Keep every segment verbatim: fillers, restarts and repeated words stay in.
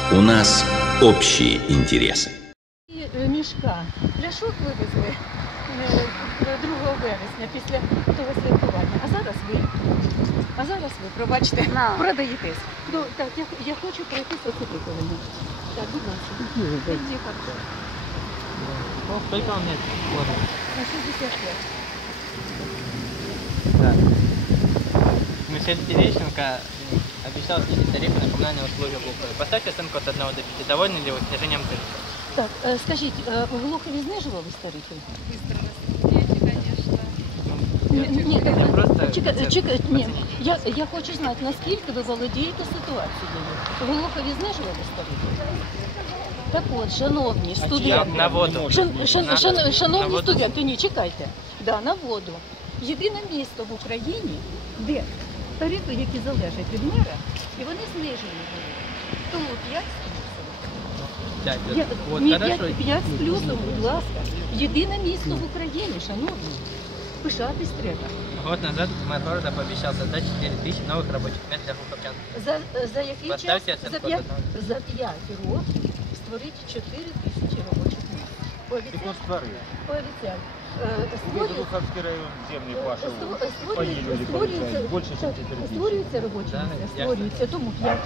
У нас общие интересы. Мішка. Пляшок вивезли другого вересня після того святкування. А зараз ви, а зараз ви, пробачте, no. продаєтесь. Ну, так, я, я хочу пройтись оце приколення. Так, будь ласка. Іди, партнер. Ну, сколько он нет? На шестьдесят пять. Да. Мишель Терещенко обещал снизить тарифы на коммунальные услуги в Глухове. Поставьте оценку от одного до пяти. Довольны ли вы снижением тарифов? Так, скажіть, в Глухові знижувались тарифи? Ні, ні, чекай, чекай, ні. Я, я хочу знати, наскільки ви володієте ситуацією. В Глухові знижувались тарифи? Так от, шановні студенти, на воду. Шан, шан, на, шан, шановні на студенти, ні, чекайте, да, на воду. Єдине місто в Україні, де тарифи, які залежать від мера, і вони знижені були. Тому п'ять Я, вот, ні, п'ять з плюсом, будь ласка. Єдине місто в Україні, шановні. Пишатись треба. Год назад мэр города пообещал создать четыре тысячи новых рабочих мест для глуховчан. За, за який час? За п'ять, за п'ять років створити чотири тисячі робочих місць. Пообіцяв? Пообіцяв. Глуховский район земли пашет. Створюються робочі місця, створюються, тому п'ять.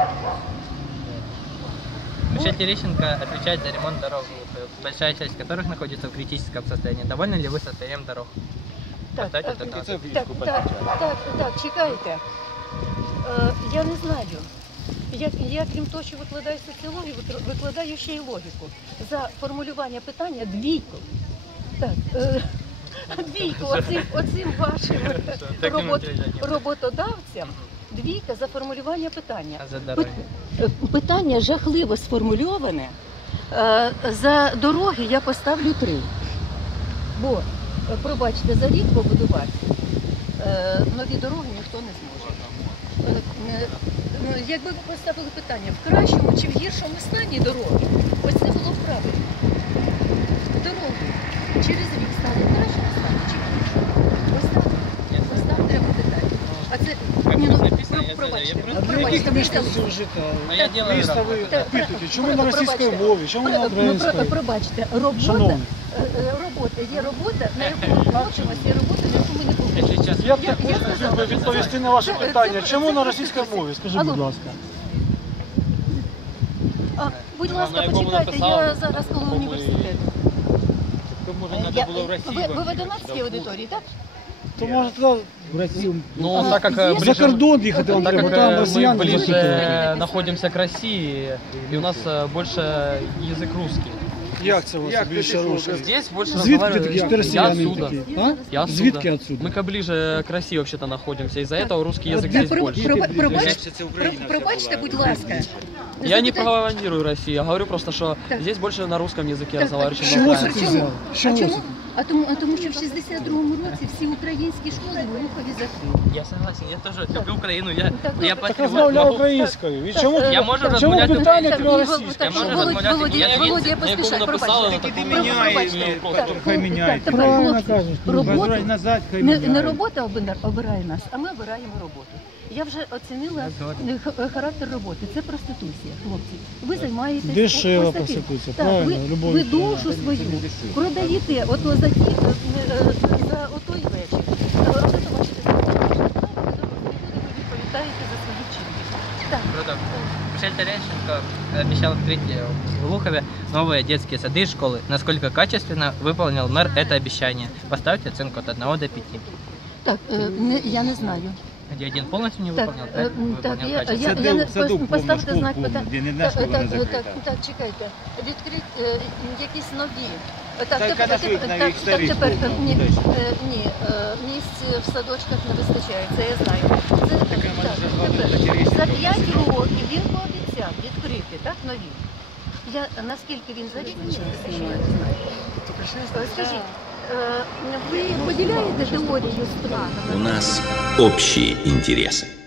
Мишель Терещенко отвечает за ремонт дорог, большая часть которых находится в критическом состоянии. Довольны ли вы состоянием дорог? Так, так, так, так, так, так, так, чекайте. Е, я не знаю. Я, я крім того, що викладаю соціологію, викладаю ще й логіку. За формулювання питання двійку. Так, е, двійку оцим, оцим вашим робот, роботодавцям. Двійка за формулювання питання. А за дороги? Питання жахливо сформульоване. За дороги я поставлю три. Бо, пробачте, за рік побудувати нові дороги ніхто не зможе. Якби ви поставили питання в кращому чи в гіршому стані дороги, ось це було б правильно. Дороги через рік стали в кращому стані чи в гіршому? Ось так. Ось так треба питати. А це, ні, ну, пробачте, пробачте, А я делаю місто ви опитуєте, чому на російській мові, чому на українській? Пробачте, робота, робота, є робота, на яку ми хочемося, є робота, на яку ми не хочемо. Я б хотів би відповісти на ваше питання, чому на російській мові, скажи, будь ласка. Будь ласка, почекайте, я зараз коло університету. Ви в Одинацькій аудиторії, так? То може туди в Росію. Ну, так как За кордон їхати вам треба, там росіян мы ближе запитують. находимся к России, и у нас больше язык русский. Як це у вас більше русський? Здесь больше Звідки разговаривают. такі Я росіяни отсюда. такі? А? Я отсюда. Звідки отсюда? Мы как ближе к России вообще-то находимся, из-за этого русский язык Я здесь про- больше. проба- Пробачте, про- пробачте, будь ласка. Я не пропагандирую Россию, я говорю просто, что Так. здесь больше на русском языке Так, разговариваю, так, чем на Чого це украинском. ти взяв? А Чого чому? це? А тому, а тому що в шістдесят другому році всі українські школи в Глухові закрили. Я согласен, я тоже люблю Украину, я, Так, я так, Так патриот, розмовляй могу- українською. І чому, Так, Я можу так, чому розмовляти питання Так, про і російську? Я можу Володя, розмовляти, Володя, я Володя, я на яку поспішаю, написала, пробачте. на таку Пробачте. потім Так, хай так, міняють. тепер, Правильно хлопці, кажеш. роботу, назад, хай не, міняють. не робота обира- обирає нас, а ми обираємо роботу. Я вже оцінила е, х- характер роботи. Це проституція, хлопці. Ви займаєтесь... Дешева ось таким. проституція, Так, правильно, ви, любов ви відповідає. душу свою продаєте ото за, ті, е, е, за отой вечір. А ви бачите, ви відповідаєте за свої вчинки. Так. Круто. Мишель Терещенко обещал открыть в Глухове новые детские сады и школы. Насколько качественно выполнил мэр это обещание? Поставьте оценку от одного до пяти. Так, е, не, я не знаю. Где один полностью не Так, выполнил, е, пять так, выполнил я, я, качественно. я не Садок, садок, поставте повно, знак школ питання. повно, де не одна школа Так, не так, закрита. так, чекайте. Відкрить е, якісь нові. Так, Та тепер, коли тепер, ви так, навіть так, старі тепер, школи, ні, ну, е, ні, е, місць в садочках не вистачає, це я знаю. Це, так, Таке може так, зазвати тепер. такі речі, За що п'ять ви років він пообіцяв відкрити, так, нові. Я, наскільки він за рік, ні, це ще я не знаю. Е, Скажіть, е, ви поділяєте теорію страх? У нас общие интересы.